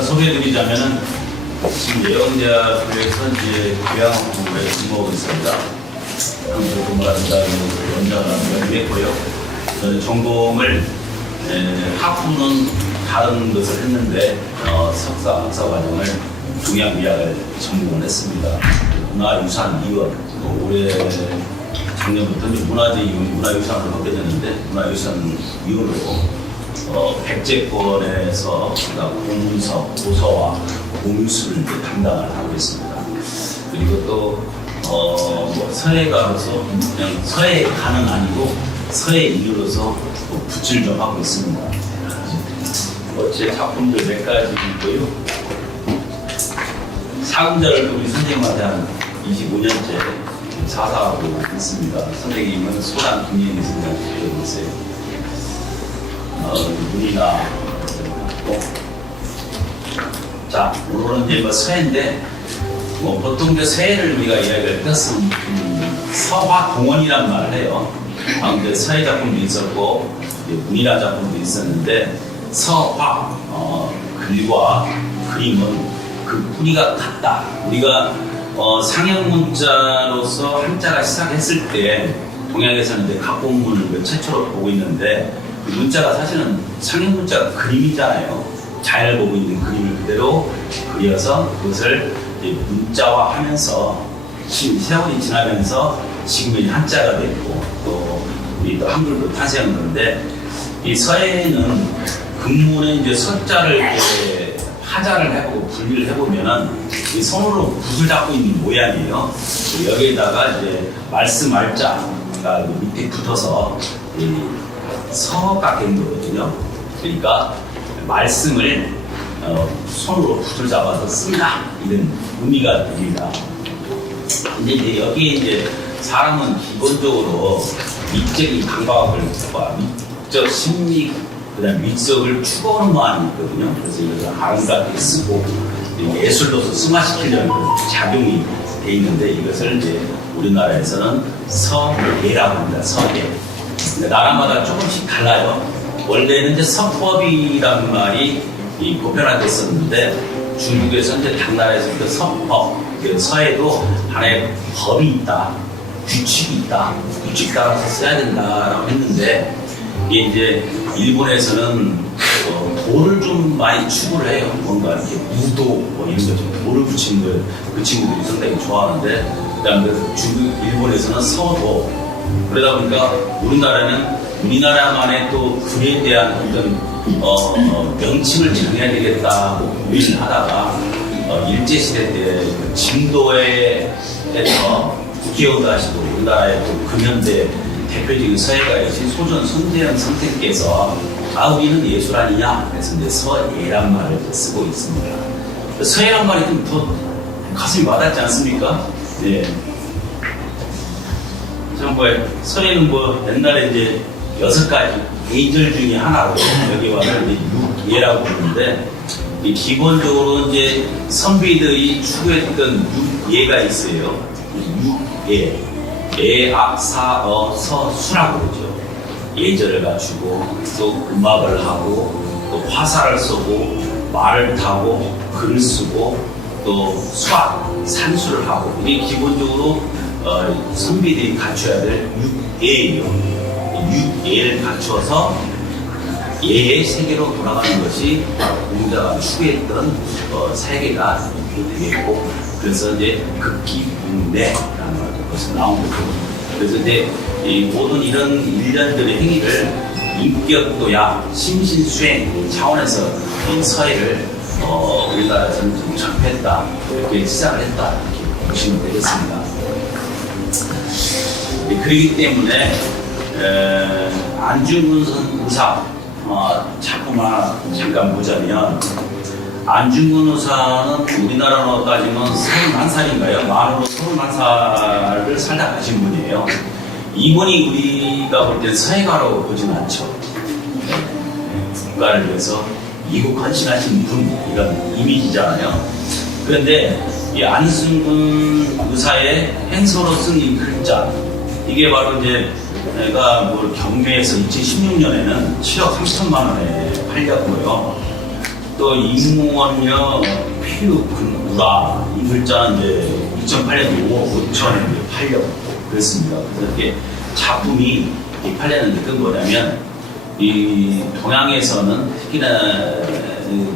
간단 소개해드리자면은 지금 예영대학교에서 이제 교양학부에 근무하고 있습니다. 한국 근무한다 원장을 했고요. 저는 전공을 학부는 다른 것을 했는데 석사 박사 과정을 동양미학을 전공을 했습니다. 문화유산위원 올해 작년부터 문화유산을 하게 됐는데 문화유산위원으로 백제권에서 공문서, 도서와 공유술을 담당을 하고 있습니다. 그리고 또 서예가로서 그냥 서예가는 아니고 서예인으로서 붓질 좀 하고 있습니다. 제 작품들 몇 가지 있고요. 사금자를 우리 선생님한테 한 25년째 사사하고 있습니다. 선생님은 소란 김예인 선생님한테 배우고 있어요. 문이나 자, 오늘은 이제 서예인데 보통 이제 서예를 우리가 이야기할 때 서화공원이란 말을 해요. 아무튼 서예 작품도 있었고 문이라 작품도 있었는데 서화 글과 그림은 그 뿌리가 같다. 우리가 상형문자로서 한자가 시작했을 때 동양에서는 이제 각본문을 최초로 보고 있는데 그 문자가 사실은 상형문자가 그림이잖아요. 잘 보고 있는 그림을 그대로 그려서 그것을 문자화하면서 세월이 지나면서 지금의 한자가 됐고 또 우리 또 한글도 탄생한 건데 이 서예는 금문에 이제 서자를 이렇게 하자를 해보고 분리를 해보면은 이 손으로 붓을 잡고 있는 모양이에요. 여기에다가 이제 말씀 말자가 밑에 붙어서 서가 된 거거든요. 그러니까 말씀을 손으로 붓을 잡아서 쓴다 이런 의미가 됩니다. 근데 이제 여기에 이제 사람은 기본적으로 미적인 감각을 미적 심리 그다음 미적을 추구하는 마음이 있거든요. 그래서 이것을 아름답게 쓰고 예술로서 승화시키려는 작용이 돼 있는데 이것을 이제 우리나라에서는 서예라고 합니다. 서예. 나라마다 조금씩 달라요. 원래는 이제 서법이라는 말이 보편화됐었는데 중국에서 이제 당나라에서 그 서법, 서에도 하나의 법이 있다, 규칙이 있다, 규칙 따라서 써야 된다라고 했는데 이게 이제 일본에서는 돌을 좀 많이 추구를 해요. 뭔가 이렇게 무도 뭐 이런 거 좀 돌을 붙이는 걸 그 친구들이 상당히 좋아하는데 그다음에 일본에서는 서도 그러다 보니까 우리나라만의 또 글에 대한 어떤 명칭을 정해야 되겠다고 고민을 하다가 일제시대 때 진도에서 국회의원도 하시고 우리나라의 또 근현대 대표적인 서예가이신 소전 손대영 선생께서 우리는 예술 아니냐 그래서 이제 서예란 말을 쓰고 있습니다. 서예란 말이 좀 더 가슴이 와닿지 않습니까? 네. 서예는 옛날에 이제 6가지 예절 중에 하나로 여기 와는 육예라고 부르는데 기본적으로 이제 선비들이 추구했던 육예가 있어요. 육예, 예악사어서수라고 그러죠. 예절을 갖추고 또 음악을 하고 또 화살을 쏘고 말을 타고 글을 쓰고 또 수학, 산수를 하고 이게 기본적으로 선비들이 갖춰야 될 육예예요. 육예를 갖추어서 예의 세계로 돌아가는 것이 공자가 추구했던 세계가 되겠고 그래서 이제 극기문례라는 것이 나온 거고 그래서 이제 이 모든 이런 일련들의 행위를 인격도야 심신수행 차원에서 이 서예를 우리나라에서는 좀 접했다 이렇게 시작을 했다 이렇게 보시면 되겠습니다. 그렇기 때문에 안중근 의사 작품 하나 잠깐 보자면 안중근 의사는 우리나라로 따지면 31살인가요? 만으로 31살을 살다 가신 분이에요. 이분이 우리가 볼 때 서예가로 보지는 않죠. 국가를 위해서 이국 헌신하신 분 이런 이미지잖아요. 그런데 이 안중근 의사의 행서로 쓴 이 글자 이게 바로 이제 내가 경매에서 2016년에는 7억 3천만 원에 팔렸고요. 또 임무원녀 피우근우라 이 글자는 이제 2008년 5억 5천 이제 팔렸고 그랬습니다. 그래서 이렇게 작품이 팔렸는데 그건 뭐냐면 이 동양에서는 특히나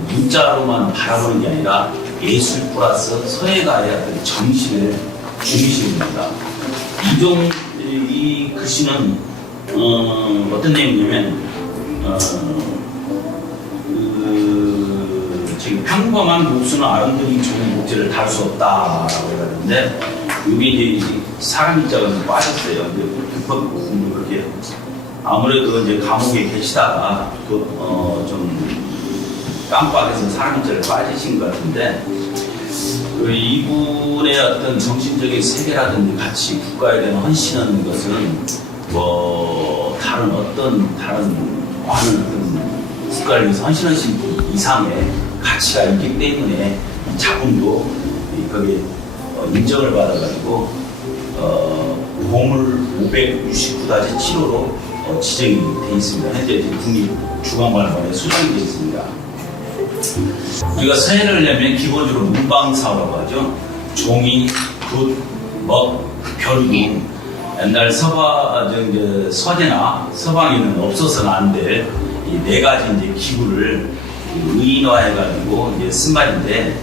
문자로만 바라보는 게 아니라 예술 플러스 서예가의 어떤 정신을 중시합니다. 이 글씨는 어떤 내용이냐면 지금 평범한 목수는 아름드리 좋은 목재를 다룰 수 없다라고 하는데 이게 이제 사람 인자가 좀 빠졌어요. 그렇게 아무래도 이제 감옥에 계시다가 좀 깜빡해서 사람 인자를 빠지신 것 같은데 이분의 어떤 정신적인 세계라든지 가치, 국가에 대한 헌신하는 것은 뭐 다른 많은 어떤 국가를 위해서 헌신하신 분 이상의 가치가 있기 때문에 이 작품도 거기에 인정을 받아가지고 보물 569-7호로 지정이 되어 있습니다. 현재 국립중앙박물관에 수정이 되어 있습니다. 우리가 서예를 하려면 기본적으로 문방사라고 하죠. 종이, 붓, 먹, 벼루 옛날 서재나 서방에는 없어서는 안 될 이 네 가지 이제 기구를 의인화해가지고 이제 쓴 말인데,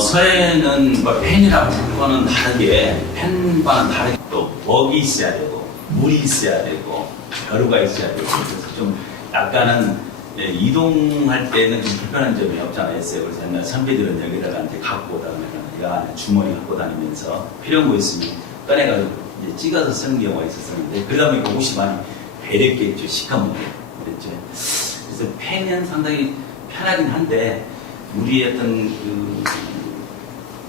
서예는 펜이라고는 다르게, 펜과는 다르게 또 먹이 있어야 되고, 물이 있어야 되고, 벼루가 있어야 되고, 그래서 좀 약간은 이동할 때는 좀 불편한 점이 없잖아요. 그래서 옛날 선배들은 여기다가 이제 갖고 오다가 이 안에 주머니 갖고 다니면서 필요한 거 있으면 꺼내가지고 이제 찍어서 쓰는 경우가 있었는데, 그러다 보니까 옷이 많이 배렸겠죠. 시커멓게. 그랬죠. 그래서 펜은 상당히 편하긴 한데, 우리의 어떤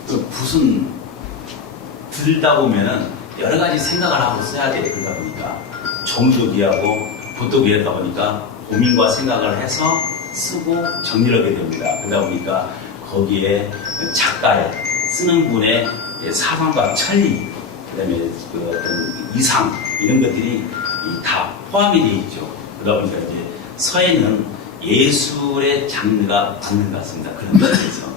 그 붓은 들다 보면은 여러 가지 생각을 하고 써야 돼요. 그러다 보니까 종이도 귀하고 붓도 귀하다 보니까 고민과 생각을 해서 쓰고 정리를 하게 됩니다. 그러다 보니까 거기에 작가의 쓰는 분의 사상과 천리, 그다음에 그 어떤 이상 이런 것들이 다 포함이 되어 있죠. 그러다 보니까 이제 서예는 예술의 장르가 맞는 것 같습니다. 그런 면에서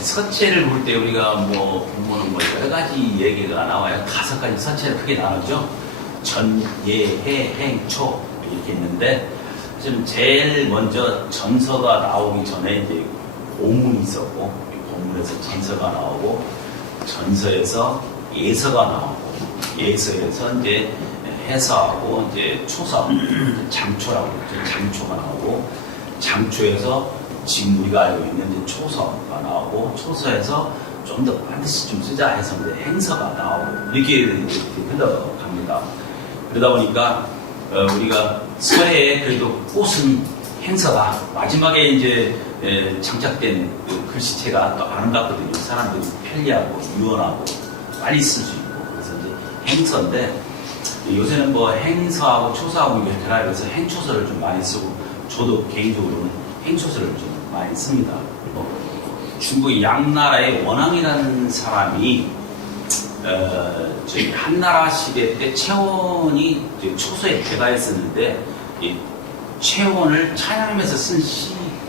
서체를 볼 때 우리가 보면은 여러 가지 얘기가 나와요. 5가지 서체를 크게 나누죠. 전, 예, 해, 행, 초 이렇게 있는데, 지금 제일 먼저 전서가 나오기 전에 이제 고문이 있었고, 고문에서 전서가 나오고, 전서에서 예서가 나오고, 예서에서 이제 해서하고 이제 초서, 장초라고 그러죠. 장초가 나오고, 장초에서 지금 우리가 알고 있는 이제 초서가 나오고, 초서에서 좀 더 반드시 좀 쓰자 해서 이제 행서가 나오고, 이렇게 흘러갑니다. 그러다 보니까 우리가 서예의 그래도 꽃은 행서다. 마지막에 이제 장착된 그 글씨체가 또 아름답거든요. 사람들이 편리하고 유연하고 빨리 쓸 수 있고. 그래서 이제 행서인데, 요새는 행서하고 초서하고 이렇게 결합해서 행초서를 좀 많이 쓰고, 저도 개인적으로는 행초서를 좀 많이 씁니다. 중국 양나라의 원왕이라는 사람이 저희 한나라 시대 때 채원이 초서에 개가했었는데, 이 채원을 찬양하면서 쓴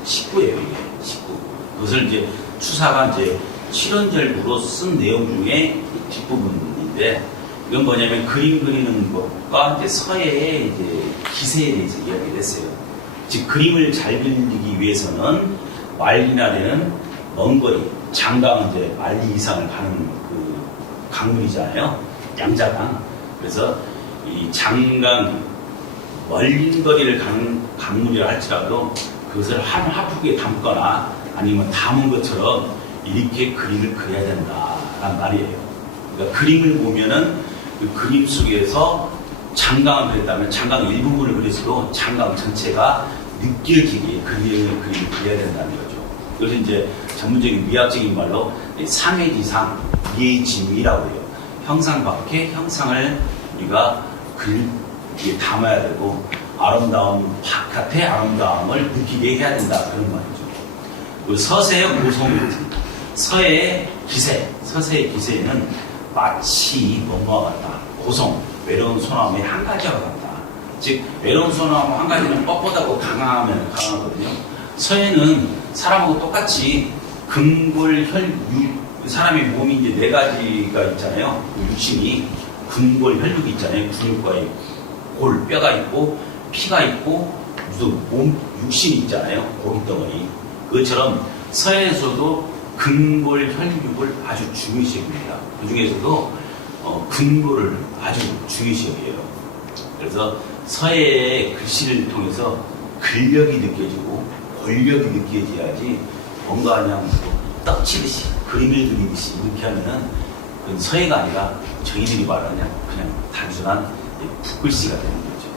식구예요. 이게 식구. 그것을 이제 추사가 이제 칠원절구로 쓴 내용 중에 뒷부분인데, 이건 뭐냐면 그림 그리는 것과 이제 서예의 이제 기세에 대해서 이야기를 했어요. 즉 그림을 잘 그리기 위해서는 말리나 되는 먼 거리, 장강은 이제 말리 이상을 가는 그 강물이잖아요. 양자강. 그래서 이 장강 멀린 거리를 가는 강물이라 할지라도 그것을 한 화폭에 담거나 아니면 담은 것처럼 이렇게 그림을 그려야 된다라는 말이에요. 그러니까 그림을 보면은 그 그림 속에서 장강을 그렸다면 장강 일부분을 그렸어도 장강 전체가 느껴지게 그림을 그려야 된다는 거죠. 그래서 이제 전문적인 미학적인 말로 상해지상, 예지미라고 해요. 형상 밖에 형상을 우리가 담아야 되고, 아름다움 바깥의 아름다움을 느끼게 해야 된다. 그런 말이죠. 서세의 고성, 서예의 기세, 서세의 기세는 마치 뭐와 같다. 고성, 외로운 소나무의 한 가지와 같다. 즉 외로운 소나무 한 가지는 뻣뻣하고 강하면 강하거든요. 서해는 사람하고 똑같이 근골, 사람의 몸이 이제 네 가지가 있잖아요. 육신이 근골, 혈육이 있잖아요. 근육과 골, 뼈가 있고 피가 있고 무슨 몸 육신이 있잖아요. 고기 덩어리. 그것처럼 서해에서도 근골, 혈육을 아주 중요시 여깁니다. 그 중에서도 근골을 아주 중요시 여겨요. 그래서 서해의 글씨를 통해서 근력이 느껴지고 권력이 느껴져야지 뭔가 그냥 떡치듯이 그림을 그리듯이 이렇게 하면은 그건 서해가 아니라 저희들이 말하는 그냥 단순한 붓글씨가 되는 거죠.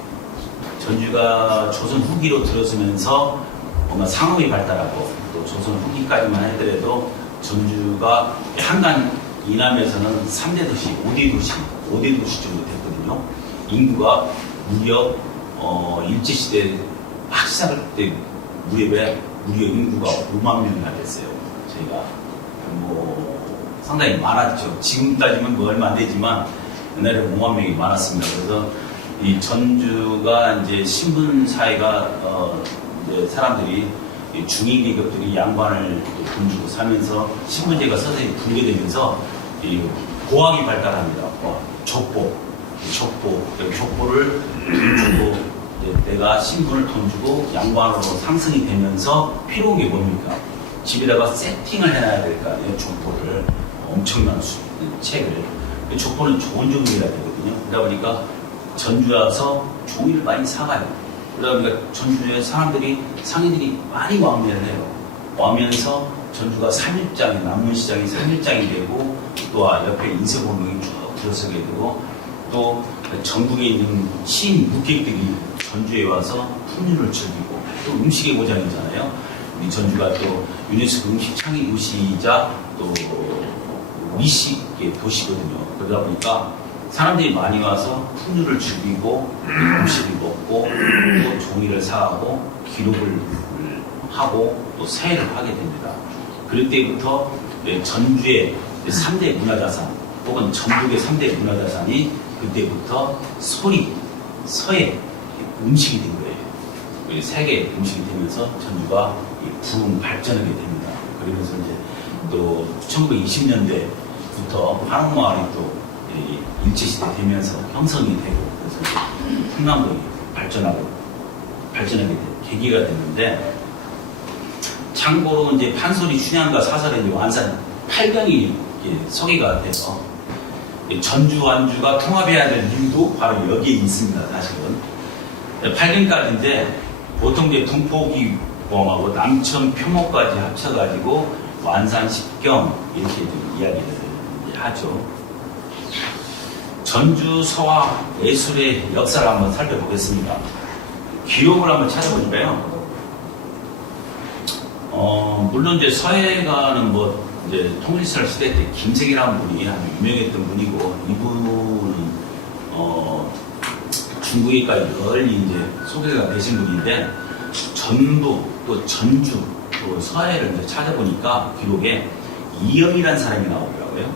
전주가 조선 후기로 들어서면서 뭔가 상업이 발달하고 또 조선 후기까지만 하더라도 전주가 한간 이남에서는 3대 도시, 5대 도시 정도 됐거든요. 인구가 무려 일제시대 막 시작할 때 무려 인구가 5만 명이나 됐어요. 저희가 상당히 많았죠. 지금 따지면 뭐 얼마 안 되지만 옛날에 5만 명이 많았습니다. 그래서 이 전주가 이제 신분 사회가 이제 사람들이 중위 계급들이 양반을 돈 주고 살면서 신분제가 서서히 붕괴되면서 이 고학이 발달합니다. 족보를 돈 주고 내가 신분을 돈 주고 양반으로 상승이 되면서 필요한 게 뭡니까? 집에다가 세팅을 해놔야 될 거 아니에요. 족보를 엄청난 책을. 족보는 좋은 종이라 되거든요. 그러다 보니까 전주 와서 종이를 많이 사가요. 그러다 보니까 전주에 상인들이 많이 왕래를 해요. 와면서 전주가 3일장이, 남문시장이 3일장이 되고, 또 옆에 인쇄공동이 쭉 들어서게 되고, 또 전국에 있는 시인 묵객들이 전주에 와서 풍류를 즐기고, 또 음식의 고장이잖아요. 우리 전주가 또 유네스코 음식 창의 도시이자 또 미식의 도시거든요. 그러다 보니까 사람들이 많이 와서 풍류를 즐기고 음식을 먹고 또 종이를 사고 기록을 하고 또 세해를 하게 됩니다. 그럴 때부터 전주의 3대 문화자산 혹은 전국의 3대 문화자산이 그때부터 서해 음식이 된 거예요. 세계 음식이 되면서 전주가 부흥 발전하게 됩니다. 그러면서 이제 또 1920년대부터 한옥마을이 또 일제시대 되면서 형성이 되고 그래서 흥남동이 발전하게 된 계기가 됐는데 참고로 이제 판소리 춘향가 사설의 완산 8경이 서기가 돼서 전주 완주가 통합해야 될 이유도 바로 여기에 있습니다. 사실은 8경까지인데 보통 이제 분포기범하고 남천 표모까지 합쳐가지고 완산 10경 이렇게 이야기를 하죠. 전주 서화 예술의 역사를 한번 살펴보겠습니다. 기록을 한번 찾아보니까요. 물론 이제 서해가는 이제 통일설 시대 때 김색이라는 분이 아주 유명했던 분이고 이분은 중국에까지 널리 이제 소개가 되신 분인데 전북 또 전주 또 서해를 이제 찾아보니까 기록에 이영이라는 사람이 나오더라고요.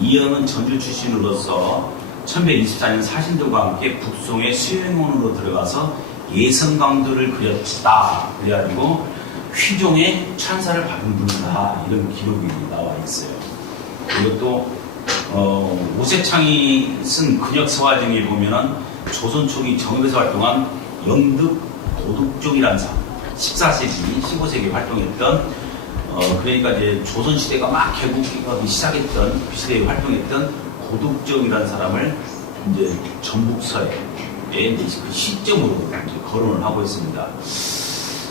이영은 전주 출신으로서 1124년 사신들과 함께 북송의 수행원으로 들어가서 예성강도를 그렸다. 그래가지고 휘종의 찬사를 받은 분이다. 이런 기록이 나와 있어요. 그리고 또 오세창이 쓴 근역서화정에 보면은 조선 초기 정읍에서 활동한 영득 도둑종이라는 사람 14세기, 15세기 활동했던 그러니까 이제 조선시대가 막 개국하기 시작했던 그 시대에 활동했던 고독정이라는 사람을 이제 전북서에 이제 그 시점으로 이제 거론을 하고 있습니다.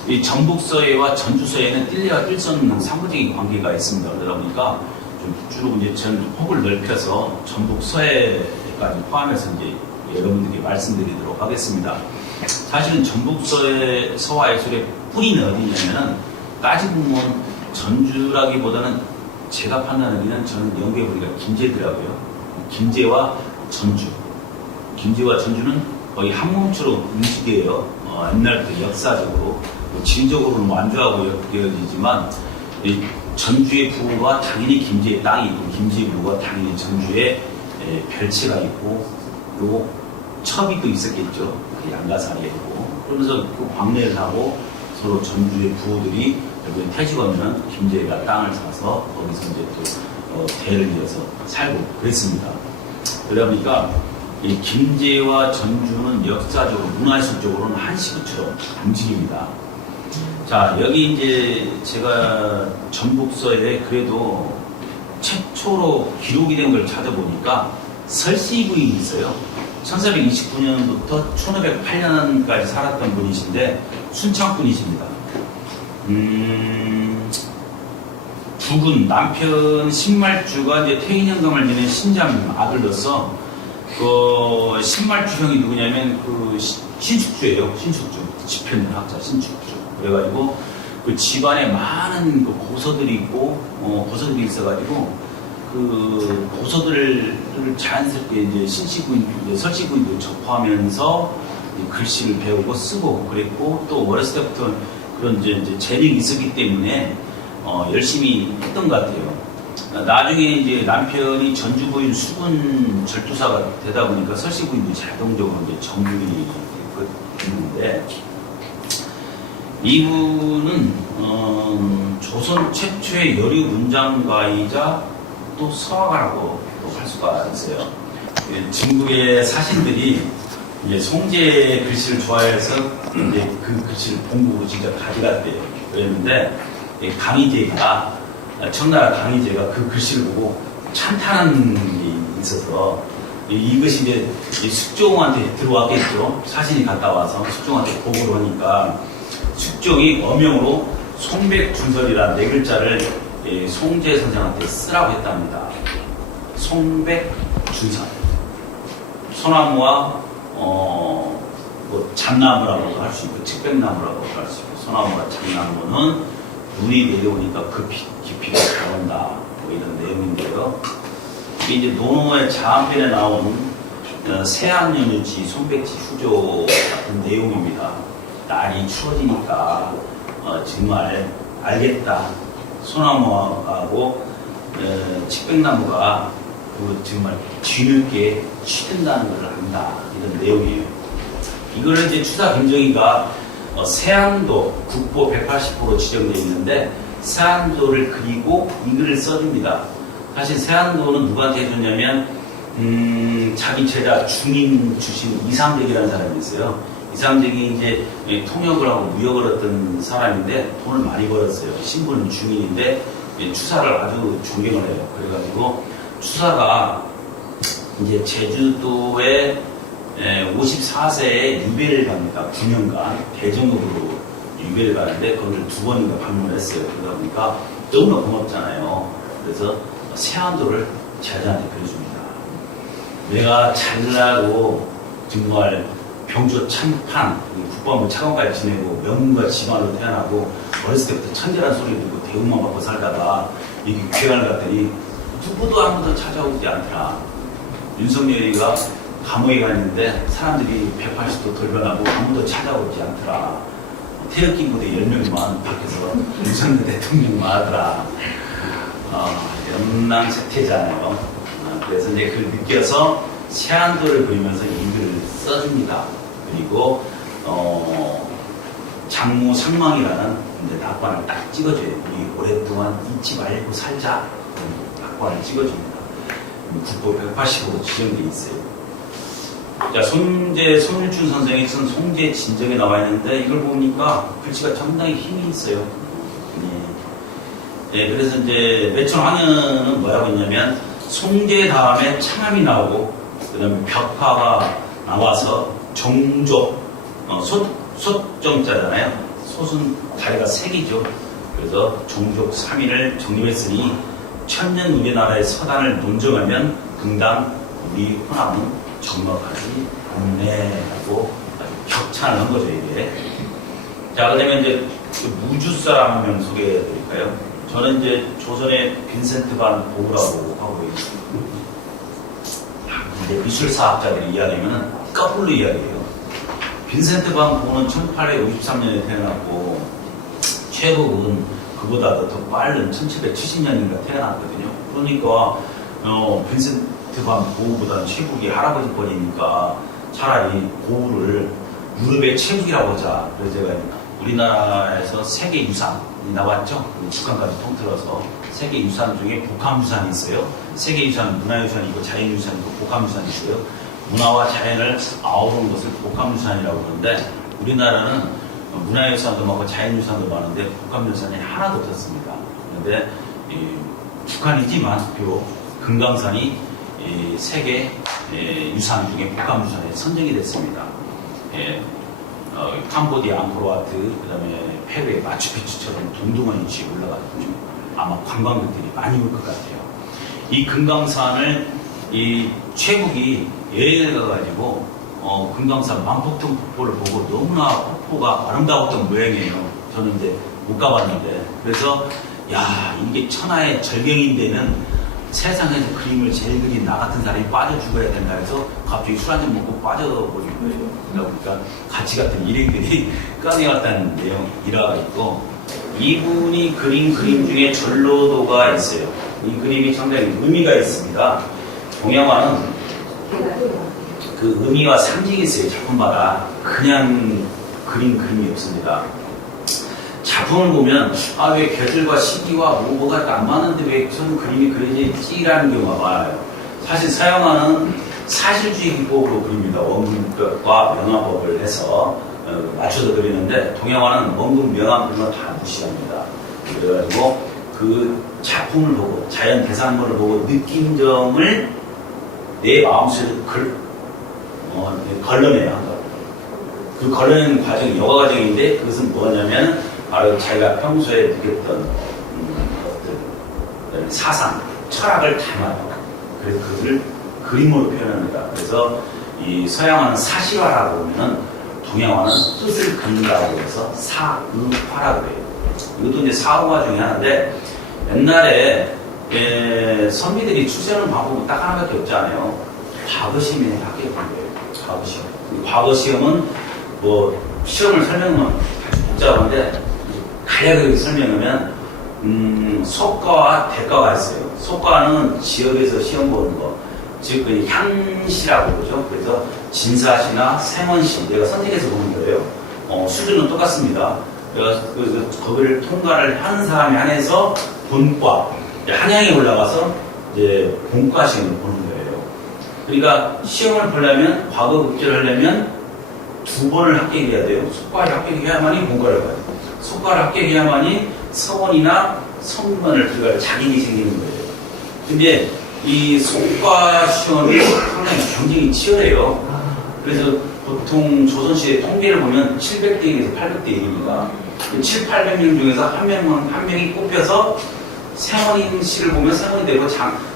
이 전북서해와 전주서해는 띨래와 뜰 수 없는 상호적인 관계가 있습니다. 그러다 보니까 좀 주로 이제 전 폭을 넓혀서 전북서해까지 포함해서 이제 여러분들께 말씀드리도록 하겠습니다. 사실은 전북서해 서화 예술의 뿌리는 어디냐면은 따지고 보면 전주라기보다는 제가 판단하기는 저는 연구해보니까 김제더라고요. 김제와 전주는 거의 한 몸처럼 음식이에요. 옛날부터 역사적으로 지리적으로는 완주하고 여겨지지만 전주의 부가 당연히 김제의 땅이 있고 김제의 부가 당연히 전주에 별채가 있고 그리고 첩이 또 있었겠죠. 그 양가사리에 있고 그러면서 그 광래를 하고 서로 전주의 부호들이 여기 퇴직하면 김제가 땅을 사서 거기서 이제 또 대를 이어서 살고 그랬습니다. 그러다 보니까 이 김제와 전주는 역사적으로 문화예술적으로는 한 시구처럼 움직입니다. 자, 여기 이제 제가 전북서에 그래도 최초로 기록이 된 걸 찾아보니까 설씨 부인이 있어요. 1429년부터 1508년까지 살았던 분이신데 순창 분이십니다. 죽은 남편 신말주가 이제 퇴인연금을 지낸 신장 아들로서 그 신말주형이 누구냐면 그 신축주예요. 신축주. 지편학자 신축주. 그래가지고 그 집안에 많은 그 고서들이 있고 고서들이 있어가지고 그 고서들을 자연스럽게 이제 설씨부인도 접하면서 글씨를 배우고 쓰고 그랬고 또 어렸을 때부터 그런 이제 재능이 있었기 때문에 열심히 했던 것 같아요. 나중에 이제 남편이 전주 부인 수군 절도사가 되다 보니까 설씨 부인도 자동적으로 이제 정부인이 됐는데 이분은 조선 최초의 여류 문장가이자 또 서화가라고 할 수가 있어요. 중국의 사신들이 이제 송제 글씨를 좋아해서 이제 그 글씨를 본국으로 진짜 가져갔대요. 그랬는데 강희제가 청나라 강희제가 그 글씨를 보고 찬탄한 게 있어서 이것이 이제 숙종한테 들어왔겠죠. 사신이 갔다 와서 숙종한테 보고를 하니까 숙종이 어명으로 송백준설이라는 네 글자를 송제 선생한테 쓰라고 했답니다. 송백준설. 소나무와 뭐 잣나무라고 할 수 있고 측백나무라고 할 수 있고 소나무와 잣나무는 눈이 내려오니까 그 깊이가 다른다. 뭐 이런 내용인데요. 이게 이제 노노의 자한편에 나온 세한연유지 손백지 후조 같은 내용입니다. 날이 추워지니까 정말 알겠다. 소나무하고 측백나무가 그 정말 뒤늦게 취든다는 걸 안다. 이런 내용이에요. 이거를 이제 추사 김정희가 세안도 국보 180호로 지정되어 있는데 세안도를 그리고 이 글을 써줍니다. 사실 세안도는 누구한테 해줬냐면 자기 제자 중인 주신 이삼택이라는 사람이 있어요. 이삼택이 이제 통역을 하고 무역을 했던 사람인데 돈을 많이 벌었어요. 신분은 중인인데 추사를 아주 존경을 해요. 그래가지고 추사가 이제 제주도에 54세에 유배를 갑니다. 9년간 대전국으로 유배를 가는데 거기를 2번인가 방문을 했어요. 그러다 보니까 너무나 고맙잖아요. 그래서 세안도를 제자한테 그려줍니다. 내가 잘나고 정말 병조 참판, 국방부 차관까지 지내고 명문가 집안으로 태어나고 어렸을 때부터 천재라는 소리 듣고 대우만 받고 살다가 이게 귀환을 갔더니 누구도 아무도 찾아오지 않더라. 윤석열이가 감옥에 가 있는데 사람들이 180도 돌변하고 아무도 찾아오지 않더라. 태극기 부대 10명만 밖에서 윤석열 대통령만 하더라. 염랑세태잖아요. 그래서 이제 그걸 느껴서 세안도를 그리면서 이 글을 써줍니다. 그리고 장무 상망이라는 낙관을 딱 찍어줘요. 우리 오랫동안 잊지 말고 살자. 낙관을 찍어줍니다. 국보 180으로 지정되어 있어요. 자, 손일준 선생이 쓴 송제 진정에 나와 있는데 이걸 보니까 글씨가 상당히 힘이 있어요. 네, 그래서 이제 매천황연은 뭐라고 했냐면 송제 다음에 창암이 나오고 그 다음에 벽화가 나와서 정족, 솥정자잖아요. 솥은 다리가 3개죠. 그래서 종족 3인을 정립했으니 천년 우리나라의 서단을 논정하면 등당 우리 호남은 적막하지 않네 하고 아주 격찬을 한 거죠, 이게. 자, 그다음에 이제 무주사람 한 명 소개해 드릴까요? 저는 이제 조선의 빈센트 반 고흐라고 하고 있습니다. 이제 미술사학자들이 이야기하면 거꾸로 이야기해요. 빈센트 반 고흐는 1853년에 태어났고 최고는 그보다 더 빠른 1770년인가 태어났거든요. 그러니까 빈센트 반 고흐보다는 최국이 할아버지 뻘이니까 차라리 고흐를 유럽의 최국이라고 하자. 그래서 제가 우리나라에서 세계 유산이 나왔죠. 북한까지 통틀어서 세계 유산 중에 복합유산이 있어요. 세계 유산은 문화유산이고 자연유산이고 복합유산이 있어요. 문화와 자연을 아우르는 것을 복합유산이라고 그러는데 우리나라는 문화유산도 많고 자연유산도 많은데 복합유산이 하나도 없었습니다. 그런데 북한이지만 비록 금강산이 세계 유산 중에 복합유산에 선정이 됐습니다. 캄보디아 앙코르와트, 그 다음에 페루의 마추픽추처럼 동등한 위치에 올라가죠. 아마 관광객들이 많이 올 것 같아요. 이 금강산을 최국이 여행을 가가지고 금강산 만폭동 폭포를 보고 너무나 폭포가 아름다웠던 모양이에요. 저는 이제 못 가봤는데 그래서 야 이게 천하의 절경인데는 세상에서 그림을 제일 그린 나 같은 사람이 빠져 죽어야 된다 해서 갑자기 술 한잔 먹고 빠져버린 거예요. 그러니까 같이 같은 일행들이 꺼내왔다는 내용 일화가 있고 이분이 그린 그림 중에 전로도가 있어요. 이 그림이 상당히 의미가 있습니다. 동양화는 그 의미와 상징이 있어요. 작품마다 그냥 그린 그림이 없습니다. 작품을 보면 왜 계절과 시기와 뭐가 안 맞는데 왜 저는 그림이 그려지지라는 경우가 많아요. 사실 서양화는 사실주의 기법으로 그립니다. 원근법과 명암법을 해서 맞춰서 그리는데 동양화는 원근, 명암 그런 거 다 무시합니다. 그래가지고 그 작품을 보고 자연 대상물을 보고 느낀 점을 내 마음속에 걸러내야 한다. 그 걸러내는 과정이 여가 과정인데 그것은 뭐냐면 바로 자기가 평소에 느꼈던 사상, 철학을 담아요. 그래서 그것을 그림으로 표현합니다. 그래서 이 서양화는 사실화라고 보면은 동양화는 뜻을 그린다고 해서 사의화라고 해요. 이것도 이제 사의화 중에 하나인데 옛날에 선비들이 출세하는 방법은 딱 하나밖에 없잖아요. 과거시험에 합격한 거예요. 과거시험. 과거시험은 뭐 시험을 설명하면 아주 복잡한데 간략하게 설명하면 속과와 대과가 있어요. 속과는 지역에서 시험 보는 거, 즉 그 향시라고 그러죠. 그래서 진사시나 생원시 내가 선택해서 보는 거예요. 수준은 똑같습니다. 그래서 거기를 통과를 하는 사람에 한해서 본과 한양에 올라가서 이제 본과 시험을 보는 거예요. 그러니까 시험을 보려면 과거 급제를 하려면 2번을 합격해야 돼요. 속과를 합격해야만이 본과를 가요. 속과를 합격해야만이 서원이나 성문을 들어갈 자격이 생기는 거예요. 근데 이 속과 시험이 상당히 경쟁이 치열해요. 그래서 보통 조선시대 통계를 보면 700대 1에서 800대 1입니다. 7, 800명 중에서 한 명이 뽑혀서 생원인 씨를 보면 생원이 되고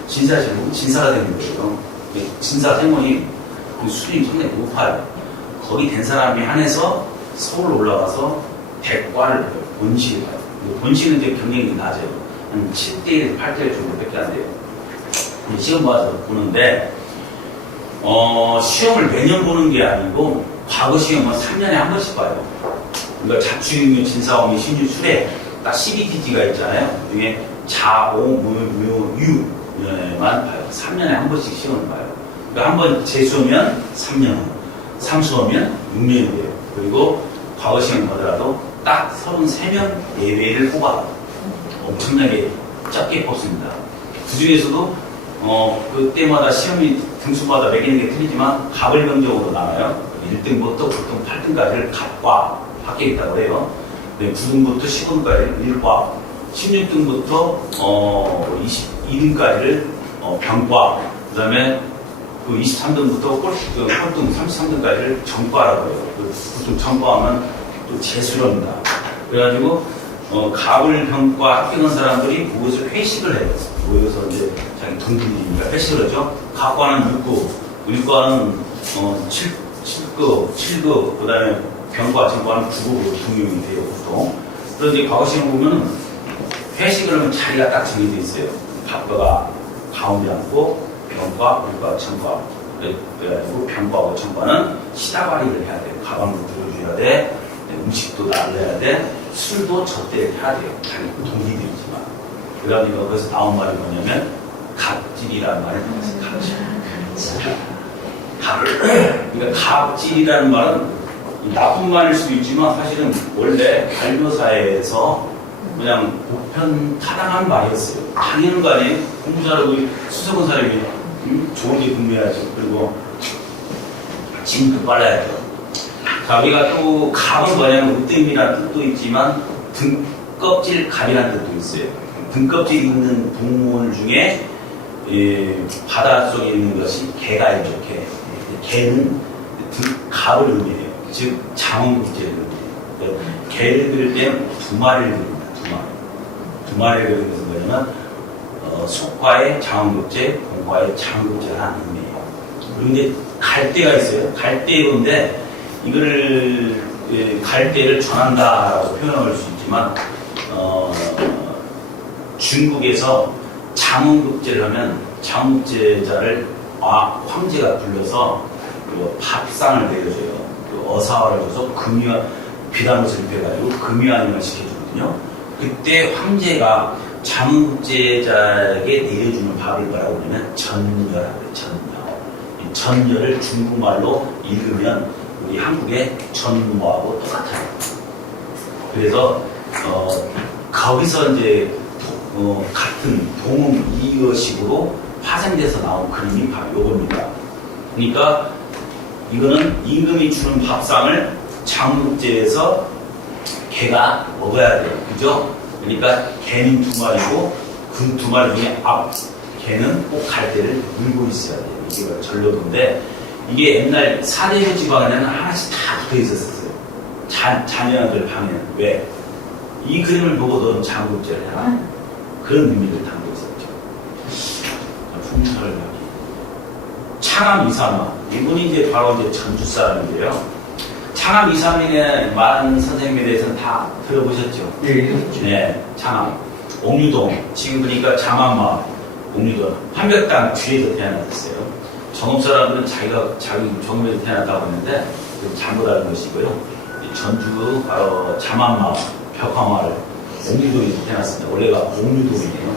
진사시를 보면 진사가 되는 거예요. 진사 생원이 그 수준이 상당히 높아요. 거기 된 사람이 한해서 서울 올라가서 대과를 해요. 본시를 봐요. 본시는 이제 경쟁이 낮아요. 한 7대 1에서 8대 1 정도밖에 안 돼요. 시험 봐서 보는데 시험을 매년 보는 게 아니고 과거 시험은 3년에 한 번씩 봐요. 그러니까 자취, 진사오미, 신유, 수레 딱 CBTT가 있잖아요. 그중에 자, 오, 무, 유만 봐요. 3년에 한 번씩 시험을 봐요. 그러니까 한 번 재수하면 3년, 삼수하면 6년이 돼요. 그리고 과거 시험 보더라도 딱 33명 예외를 뽑아요. 엄청나게 작게 뽑습니다. 그 중에서도 그때마다 시험이 등수마다 매기는 게 틀리지만 갑을 경적으로 나와요. 1등부터 보통 8등까지를 갑과 합격했다고 해요. 9등부터 10등까지 1과, 16등부터 22등까지를 병과, 그 다음에 그 23등부터 꼴등 33등까지를 정과라고 해요. 보통 정과하면 또 재수랍니다. 그래가지고 갑을 병과 합격한 사람들이 그것을 회식을 해요. 모여서 이제 자기 동기니까 회식을 하죠. 갑과는 6급, 1과는 7급, 그 다음에 병과, 정과는 9급으로 등용이 돼요, 보통. 그런데 과거 시험 보면 회식을 하면 자리가 딱 정해져 있어요. 갑과가 가운데 앉고, 병과, 1과, 정과. 그래가지고 병과와 정과는 시다발이를 해야 돼요. 가방도 들어줘야 돼, 음식도 나눠야 돼, 술도 저때 해야 돼요. 자기 동기들이지만. 그러니까 거기서 나온 말이 뭐냐면 갑질이라는 말이 나왔어요. 갑질. 그러니까 갑질이라는 말은 나쁜 말일 수도 있지만 사실은 원래 발묘사에서 그냥 보편 타당한 말이었어요. 당연한 거 아니에요? 공부 잘하고 수석은 사람이 좋은 데 근무해야죠. 그리고 진급 빨라야죠. 자, 우리가 또 갑은 뭐냐면 으뜸이라는 뜻도 있지만 등껍질 갑이라는 뜻도 있어요. 등껍질 있는 동물 중에 바닷속에 있는 것이 개가 있죠. 개는 갑을 의미해요. 즉 장원국제를 의미해요. 개를 그릴 때는 두 마리를 그립니다. 두 마리를 그리는 것은 뭐냐면 속과의 장원국제, 공과의 장원국제라는 의미예요. 그리고 이제 갈대가 있어요. 갈대인데 이거를 갈대를 전한다라고 표현할 수 있지만 중국에서 장원국제를 하면 장원국제자를 황제가 불러서 밥상을 내려줘요. 어사화를 줘서 비단옷을 입혀가지고 금유안을 시켜주거든요. 그때 황제가 장원국제자에게 내려주는 밥을 뭐라고 그러면 전여라고 해요. 전여. 이 전여를 중국말로 읽으면 우리 한국의 전무하고 똑같아요. 그래서 거기서 이제 같은 동음 이어식으로 파생돼서 나온 그림이 바로 요겁니다. 그러니까 이거는 임금이 주는 밥상을 장원국제에서 개가 먹어야 돼요. 그죠? 그러니까 개는 두 마리고 그 두 마리 중에 개는 꼭 갈대를 물고 있어야 돼요. 이게 전려도인데 이게 옛날 사대부 지방에는 하나씩 다 붙어 있었어요. 자녀들 방에는. 왜? 이 그림을 보고 넌 장원국제를 해라. 그런 의미를 담고 있었죠. 풍설가기. 창암 이삼화. 이분이 이제 바로 이제 전주 사람인데요. 창암 이삼인의 많은 선생님에 대해서는 다 들어보셨죠? 네, 창암. 옥류동. 지금 그러니까 장암마을. 옥류동. 한벽당 뒤에서 태어났어요. 정읍 사람들은 자기 정읍에서 태어났다고 했는데 잘못 알은 것이고요. 전주 바로 잠암마을, 벽화마을, 옥류동에서 태어났습니다. 원래가 옥류동이에요.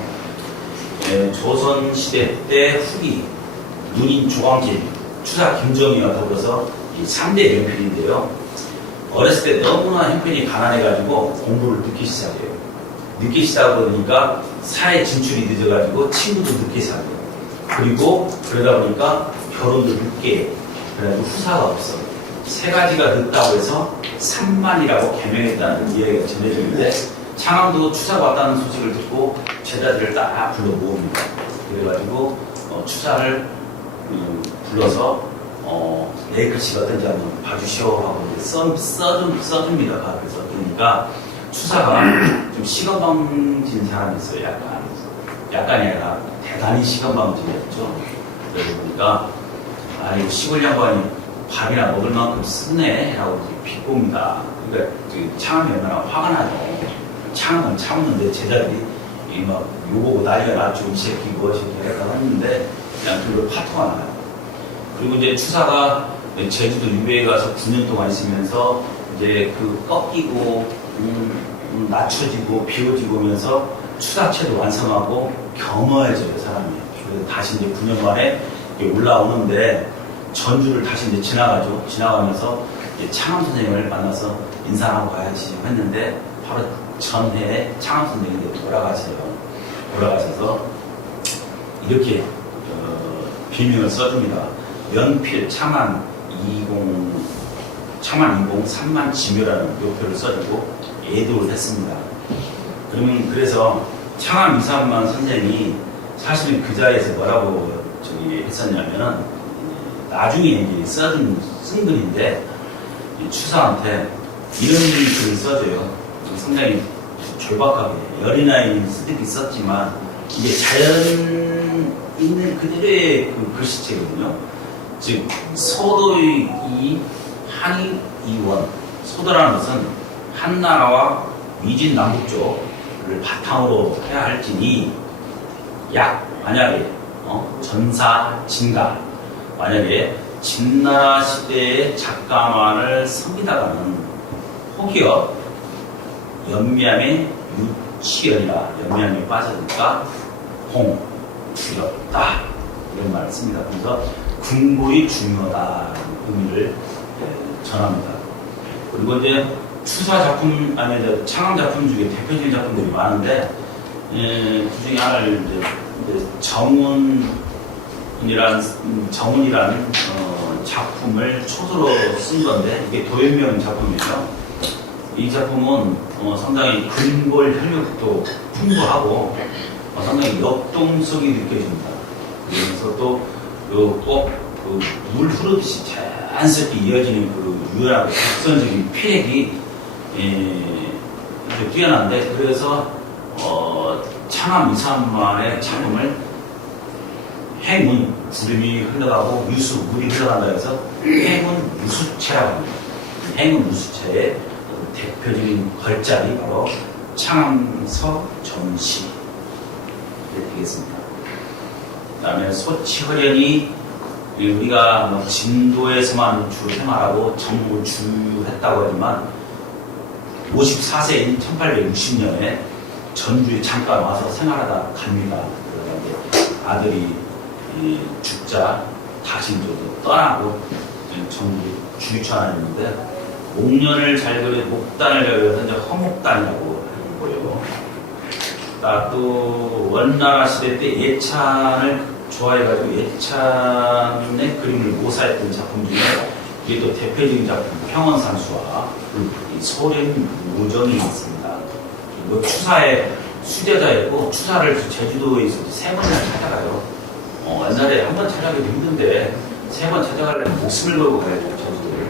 네, 조선시대 때 후기 누님 조광진, 추사 김정희와 더불어서 이 3대 연필인데요. 어렸을 때 너무나 형편이 가난해가지고 공부를 늦게 시작해요. 늦게 시작하다 보니까 사회 진출이 늦어가지고 친구도 늦게 사귀어요. 그리고 그러다 보니까 결혼도 늦게, 그래가지고 후사가 없어. 세 가지가 늦다고 해서 3만이라고 개명했다는 이야기가 전해지는데 창암도 추사받다는 소식을 듣고 제자들을 딱 불러 모읍니다. 그래가지고 추사를 불러서 내 글씨가 어떤지 한번 봐주시오 하고 써줍니다. 그래서 그러니까 추사가 좀 시건방진 사람이 있어요. 약간이 아니라 대단히 시건방진이었죠. 그러다 보니까 아니 시골 양반이 밥이나 먹을 만큼 쓰네 하고 비꼽니다. 그러니까 창암이 얼마나 화가 나죠. 창암은 참는데 제자들이 막 욕보고 난리가 났죠. 이 새끼 뭐 새끼 약간 했는데 그냥 그걸 파토가 나요. 그리고 이제 추사가 제주도 유배에 가서 9년 동안 있으면서 이제 그 꺾이고 낮춰지고 비워지고 오면서 추사체도 완성하고 겸허해져요, 사람이. 그래서 다시 이제 9년 만에 올라오는데 전주를 다시 이제 지나가죠. 지나가면서 창암 선생님을 만나서 인사하고 가야지 했는데 바로 전해에 창암 선생님이 돌아가셔서 이렇게 비명을 써줍니다. 연필 창암 20 3만 지묘라는 요표를 써주고 예도를 했습니다. 그래서 창암 이삼만 선생이 사실은 그 자리에서 뭐라고 했었냐면은 나중에 이제 쓴 글인데 추사한테 이런 글을 써줘요. 상당히 절박하게 어린아이는 쓰듯이 썼지만 이게 자연 있는 그대로의 그 글씨체거든요. 즉 소도의 이 한이 이원, 소도라는 것은 한나라와 위진 남북 쪽을 바탕으로 해야 할지니 만약에 전사 진가, 만약에 진나라 시대의 작가만을 섬기다가는 혹여 연미함의 유치연이라 연미함에 빠져들까 두렵다 이런 말을 씁니다. 그래서 궁궐이 중요하다는 의미를 전합니다. 그리고 이제 추사 작품, 아니, 이제 창암 작품 중에 대표적인 작품들이 많은데, 그 중에 하나를 이제 정운이라는 작품을 초서로 쓴 건데, 이게 도연명 작품이에요. 이 작품은 상당히 근골 혈육도 풍부하고 상당히 역동성이 느껴집니다. 그래서 또 꼭 물 흐르듯이 자연스럽게 이어지는 그 유연하고 직선적인 피력이 아주 뛰어난데, 그래서 창암 이삼만의 작품을 행운, 구름이 흘러가고 유수, 물이 흘러간다 해서 행운 유수체라고 합니다. 행운 유수체의 대표적인 걸작이 바로 창암서 전시 되겠습니다. 그 다음에 소치허련이 우리가 진도에서만 주로 생활하고 전국을 주유했다고 하지만 54세인 1860년에 전주에 잠깐 와서 생활하다 갑니다. 그러다 아들이 죽자 다시 떠나고 전국에 주유천하였는데, 목련을 잘 그려 목단을 잘 그려서 이제 허목단이라고 하고요. 또 원나라 시대 때 예찬을 좋아해가지고 예찬의 그림을 모사했던 작품 중에 이게 또 대표적인 작품 평원산수와 소련 무정이 있습니다. 그리고 추사의 수제자였고, 추사를 제주도에 있어서 3번이나 찾아가요. 옛날에 한 번 찾아가기도 힘든데 3번 찾아가려면 목숨을 걸고 가야 돼요, 제주도를.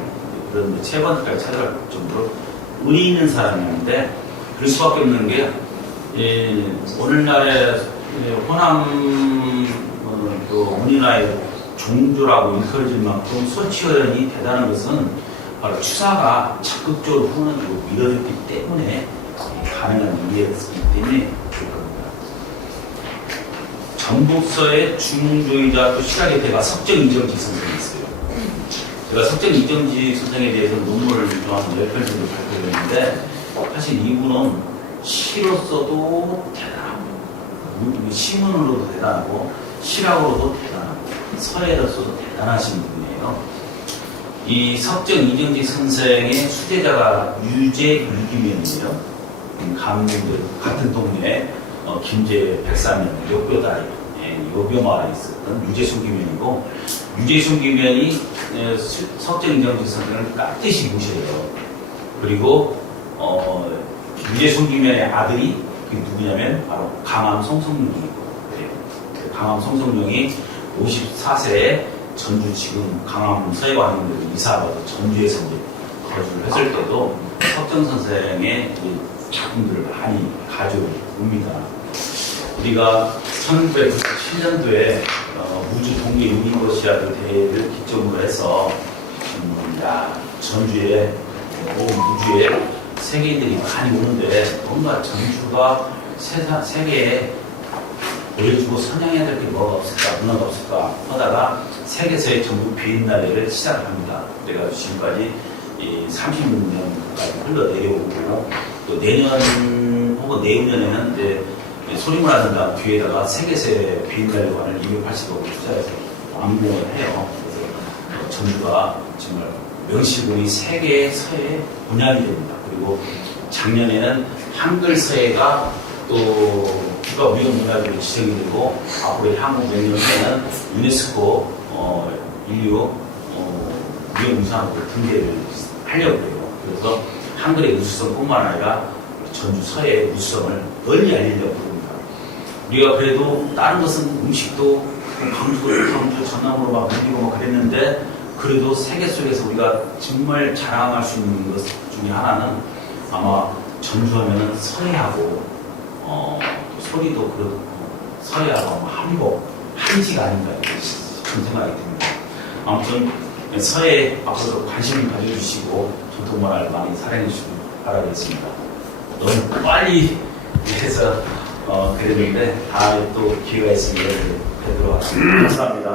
그런데 3번까지 찾아갈 정도로 의리 있는 사람이었는데, 그럴 수밖에 없는 게 오늘날의 호남 우리나라의 종조라고 일컬어질 만큼 소치허련이 대단한 것은 바로 추사가 적극적으로 후원하고 밀어줬기 때문에 가능한 일이었기 때문에 그럴 겁니다. 전북서의 중조이자 또 시작의 대가 석정 이정지 선생이 있어요. 제가 석정 이정지 선생에 대해서 논문을 좀 한 10편 정도 발표했는데, 사실 이분은 시로서도 대단하고, 시문으로도 대단하고, 시락으로도 대단하고, 서예로서도 대단하신 분이에요. 이 석정 이정지 선생의 수제자가 유재 유기면이에요. 강릉들 같은 동네에 김제 백사면 요교다리, 요교마을에 있었던 유재순기면이고, 유재순기면이 석정 이정지 선생을 깍듯이 모셔요. 그리고 유재순기면의 아들이 누구냐면 바로 강암 송성룡이고, 강암 송성룡이 54세에 전주 지금 강암 서해관으로 이사가서 전주에서 이제 거주를 했을 때도 석정 선생의 작품들을 많이 가져옵니다. 우리가 1997년도에 우주 동계 유니버시아드 대회를 기점으로 해서 전주에 우주에 세계인들이 많이 오는데 뭔가 전주가 세계에 보여주고 선양해야 될 게 뭐가 없을까, 문화가 없을까 하다가 세계에서의 전국 비엔날레를 시작합니다. 그래가지고 지금까지 30년까지 흘러내려오고, 또 내년 혹은 내후년에는 이제 소리문화전당 뒤에다가 세계에서의 비엔날레관을 280억 투자해서 완공을 해요. 그래서 전주가 정말 명실공히 세계의 서예 분양이 됩니다. 그리고 작년에는 한글 서예가 또 국가무형문화재로 지정이 되고, 앞으로 향후 몇 년 후에는 유네스코 인류 무형문화재로 등재를 하려고 해요. 그래서 한글의 우수성뿐만 아니라 전주 서해의 우수성을 널리 알리려고 합니다. 우리가 그래도 다른 것은 음식도 강주 전남으로 막 누리고 막 그랬는데, 그래도 세계 속에서 우리가 정말 자랑할 수 있는 것 중에 하나는 아마 전주하면은 서해하고 소리도 그렇고 서해하고 한복, 한지가 아닌가 그런 생각이 듭니다. 아무튼 서해 앞으로도 관심을 가져주시고 전통문화를 많이 사랑해 주시기 바라겠습니다. 너무 빨리 해서 그랬는데 다음에 또 기회가 있으면 뵙도록 하겠습니다. 감사합니다.